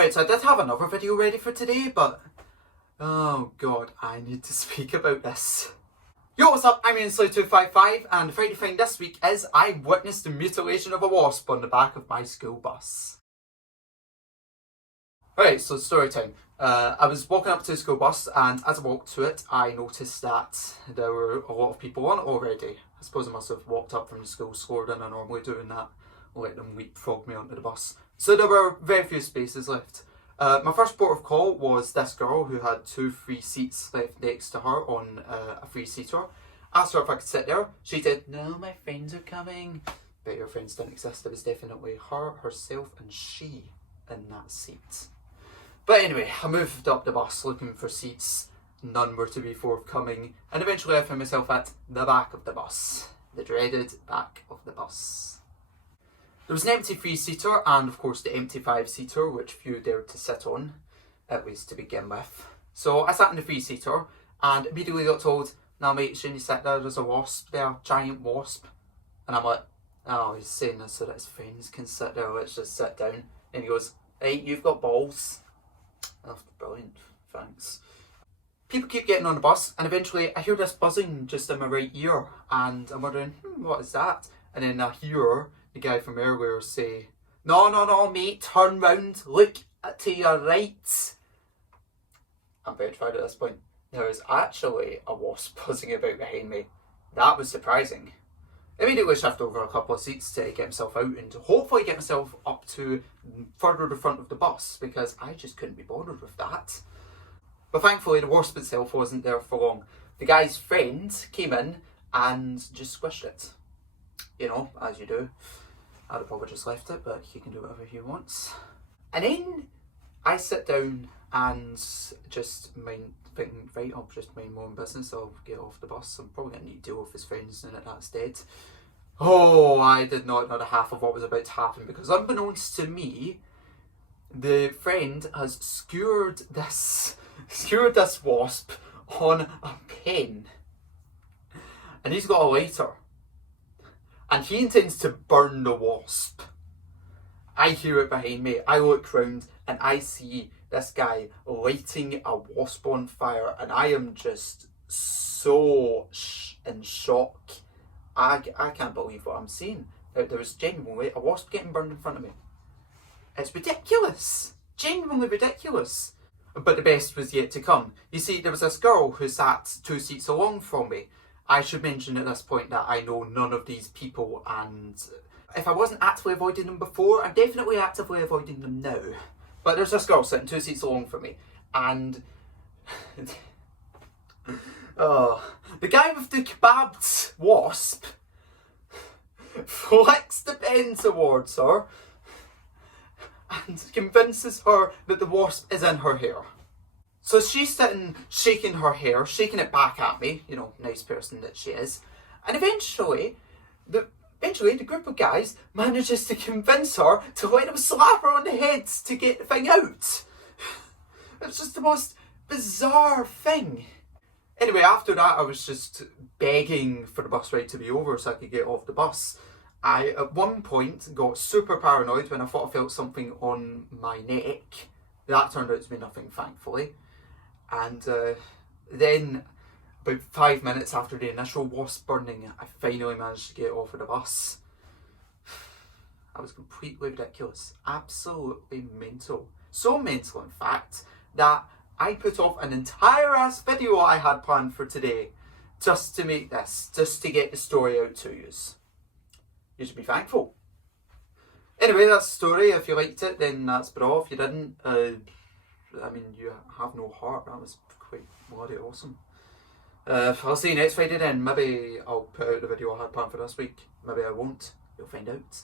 Right, so I did have another video ready for today, but oh god, I need to speak about this. Yo, what's up? I'm Ian255, and the Friday thing this week is I witnessed the mutilation of a wasp on the back of my school bus. Right, so story time. I was walking up to the school bus, and as I walked to it, I noticed that there were a lot of people on it already. I suppose I must have walked up from the school slower than I normally do, and that let them leapfrog me onto the bus. So there were very few spaces left. My first port of call was this girl who had 2 free seats left next to her on a free seater. Asked her if I could sit there. She said, "No, my friends are coming." But her friends didn't exist. It was definitely her, herself, and she in that seat. But anyway, I moved up the bus looking for seats. None were to be forthcoming, and eventually I found myself at the back of the bus. The dreaded back of the bus. There was an empty 3-seater and of course the empty 5-seater, which few dared to sit on, at least to begin with. So I sat in the 3-seater and immediately got told, "Now mate, shouldn't you sit there, there's a wasp there, giant wasp." And I'm like, "Oh, he's saying this so that his friends can sit there, let's just sit down." And he goes, "Hey, you've got balls." Oh, brilliant, thanks. People keep getting on the bus, and eventually I hear this buzzing just in my right ear, and I'm wondering, what is that? And then I hear the guy from earlier say, No, mate, turn round, look to your right." I'm petrified at this point. There is actually a wasp buzzing about behind me. That was surprising. Immediately shift over a couple of seats to get myself out and to hopefully get myself up to further the front of the bus, because I just couldn't be bothered with that. But thankfully the wasp itself wasn't there for long. The guy's friend came in and just squished it. You know, as you do. I'd have probably just left it, but he can do whatever he wants. And then I sit down and just thinking, right, I'll just mind my own business, I'll get off the bus. I'm probably going to need to deal with his friends now that that's dead. Oh, I did not know the half of what was about to happen, because unbeknownst to me, the friend has skewered this wasp on a pen. And he's got a lighter. And he intends to burn the wasp. I hear it behind me. I look round and I see this guy lighting a wasp on fire, and I am just so in shock. I can't believe what I'm seeing. There was genuinely a wasp getting burned in front of me. It's ridiculous. Genuinely ridiculous. But the best was yet to come. You see, there was this girl who sat 2 seats along from me. I should mention at this point that I know none of these people, and if I wasn't actively avoiding them before, I'm definitely actively avoiding them now. But there's this girl sitting 2 seats along from me, and the guy with the kebabbed wasp flicks the pen towards her and convinces her that the wasp is in her hair. So she's sitting, shaking her hair, shaking it back at me, you know, nice person that she is. And eventually, the group of guys manages to convince her to let him slap her on the head to get the thing out. It's just the most bizarre thing. Anyway, after that, I was just begging for the bus ride to be over so I could get off the bus. I, at one point, got super paranoid when I thought I felt something on my neck. That turned out to be nothing, thankfully. And then, about 5 minutes after the initial wasp burning, I finally managed to get off of the bus. I was completely ridiculous. Absolutely mental. So mental, in fact, that I put off an entire ass video I had planned for today just to make this, just to get the story out to yous. You should be thankful. Anyway, that's the story. If you liked it, then that's bra. If you didn't, you have no heart. That was quite bloody awesome. I'll see you next Friday then. Maybe I'll put out the video I had planned for this week. Maybe I won't. You'll find out.